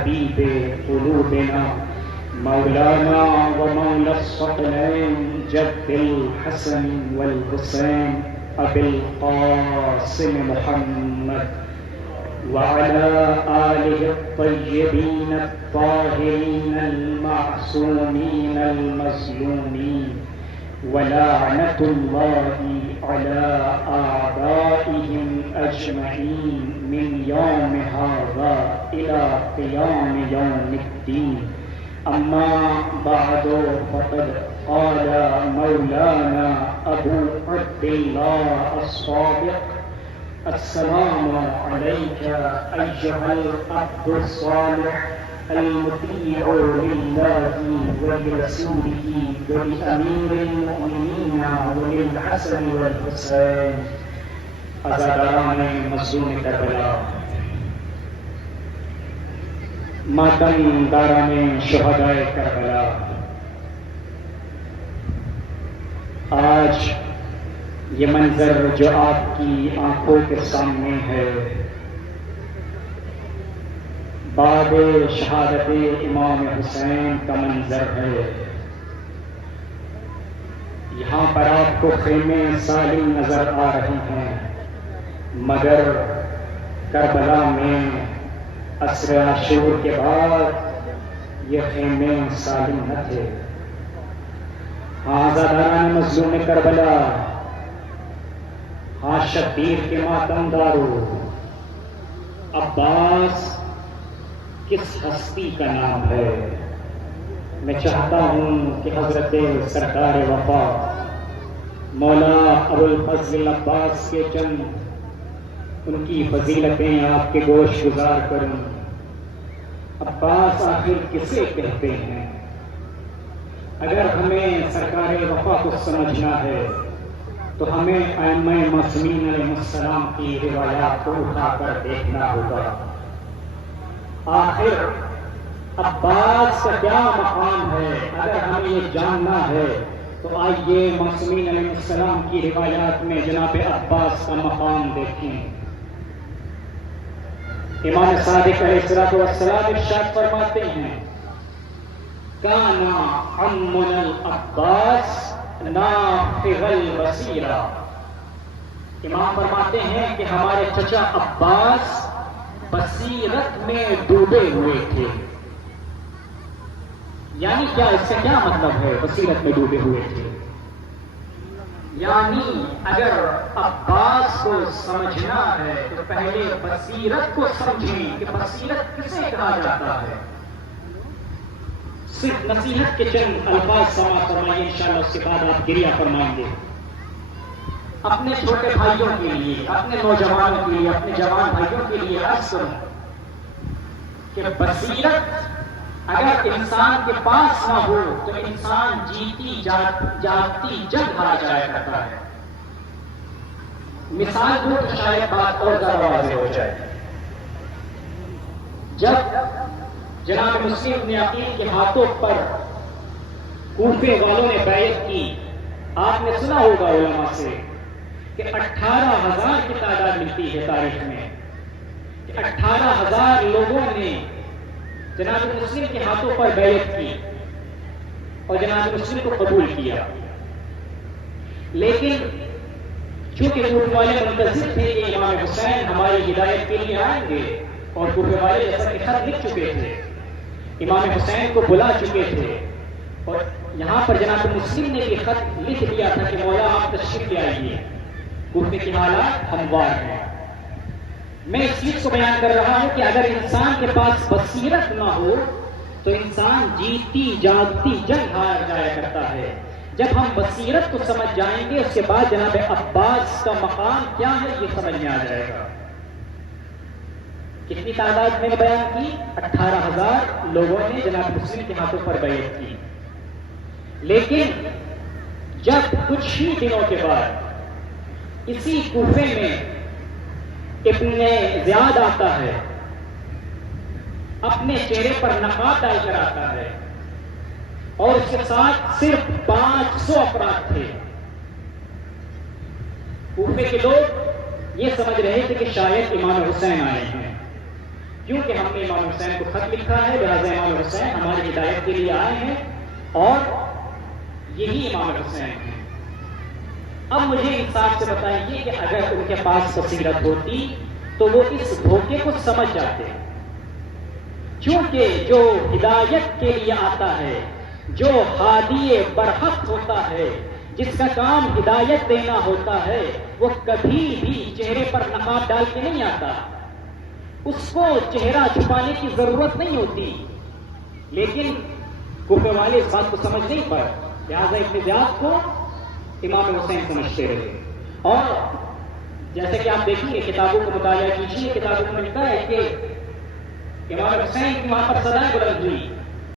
حبيب قلوبنا مولانا ومولى الثقلين جد الحسن والحسين أبي القاسم محمد وعلى آله الطيبين الطاهرين المعصومين المظلومين ولعنة الله على أعدائهم أجمعين من يوم هذا إلى قيام يوم الدين. أما بعد فقد قال مولانا أبو عبد الله الصادق: السلام عليك أيها العبد الصالح المطيع لله ولرسوله ولأمير المؤمنين وللحسن والحسين. عزاداران مظلوم کربلا، ماتم داران شہدائے کربلا، آج یہ منظر جو آپ کی آنکھوں کے سامنے ہے بعد شہادت امام حسین کا منظر ہے. یہاں پر آپ کو خیمے سالم نظر آ رہے ہیں، مگر کربلا میں عصر عاشور کے بعد یہ خیمے سالم نہ تھے. ہاں عزاداران مظلوم کربلا، ہاں شبیر کے ماتم دارو، عباس کس ہستی کا نام ہے؟ میں چاہتا ہوں کہ حضرت سرکار وفا مولا ابوالفضل عباس کے چند ان کی فضیلتیں آپ کے گوش گزار کروں. عباس آخر کسے کہتے ہیں؟ اگر ہمیں سرکار وفا کو سمجھنا ہے تو ہمیں ائمہ معصومین علیہ السلام کی روایات کو اٹھا کر دیکھنا ہوگا. آخر عباس کا کیا مقام ہے؟ اگر ہمیں یہ جاننا ہے تو آئیے معصومین علیہ السلام کی روایات میں جناب عباس کا مقام دیکھیں. امام صادق علیہ السلام ارشاد فرماتے ہیں: کانا عمنا العباس نافذ البصیرہ. امام فرماتے ہیں کہ ہمارے چچا عباس بصیرت میں ڈوبے ہوئے تھے. یعنی کیا؟ اس سے کیا مطلب ہے بصیرت میں ڈوبے ہوئے تھے؟ یعنی اگر عباس کو سمجھنا ہے تو پہلے بصیرت کو سمجھیں کہ بصیرت کسے کہا جاتا ہے. صرف نصیحت کے چند الفاظ سماعت فرمائیے، انشاءاللہ اس کے بعد آپ گریہ فرمائیں گے. اپنے چھوٹے بھائیوں کے لیے، اپنے نوجوانوں کے لیے، اپنے جوان بھائیوں کے لیے عرض کروں کہ بصیرت اگر انسان کے پاس نہ ہو تو انسان جیتی جاگتی جلد ہارا جایا کرتا ہے. مثال دو تو شاید بات اور زیادہ واضح ہو جائے. جب جناب مسلم ابن عقیل کے ہاتھوں پر کوفے والوں نے بیعت کی، آپ نے سنا ہوگا علماء سے کہ 18,000 کی تعداد ملتی ہے تاریخ میں کہ 18,000 لوگوں نے جناب مسلم کے ہاتھوں پر بیعت کی اور جناب مسلم کو قبول کیا. لیکن چونکہ کوفے والے منتظر تھے کہ امام حسین ہماری ہدایت کے لیے آئیں گے اور کوفے والے جیسا کہ خط لکھ چکے تھے، امام حسین کو بلا چکے تھے، اور یہاں پر جناب مسلم نے بھی خط لکھ دیا تھا کہ مولا آپ تشریف لے آئیے، کوفے کے حالات ہموار ہیں. میں اس چیز کو بیان کر رہا ہوں کہ اگر انسان کے پاس بصیرت نہ ہو تو انسان جیتی جاگتی جنگ ہار جایا کرتا ہے. جب ہم بصیرت کو سمجھ جائیں گے اس کے بعد جناب عباس کا مقام کیا ہے یہ سمجھ میں آ جائے گا. کتنی تعداد میں نے بیان کی؟ 18,000 لوگوں نے جناب مسلم کے ہاتھوں پر بیعت کی. لیکن جب کچھ ہی دنوں کے بعد اسی کوفے میں ابن زیاد آتا ہے، اپنے چہرے پر نقاب ڈال کر آتا ہے اور اس کے ساتھ صرف 500 افراد تھے. کوفے کے لوگ یہ سمجھ رہے تھے کہ شاید امام حسین آئے ہیں، کیونکہ ہم نے امام حسین کو خط لکھا ہے، لہٰذا امام حسین ہماری ہدایت کے لیے آئے ہیں اور یہی امام حسین ہیں۔ اب مجھے انصاف سے بتائیے کہ اگر ان کے پاس بصیرت ہوتی تو وہ اس دھوکے کو سمجھ جاتے، کیونکہ جو ہدایت کے لیے آتا ہے، جو ہادی برحق ہوتا ہے، جس کا کام ہدایت دینا ہوتا ہے، وہ کبھی بھی چہرے پر نقاب ڈال کے نہیں آتا، اس کو چہرہ چھپانے کی ضرورت نہیں ہوتی۔ لیکن کوفے والے اس بات کو سمجھ نہیں پائے، لہٰذا ابن زیاد کو امام حسین سمجھتے رہے۔ اور جیسے کہ آپ دیکھیں گے، کتابوں کو مطالعہ کیجیے، کتابوں میں ملتا ہے کہ امام حسین کی وہاں پر سزائیں بلند ہوئی،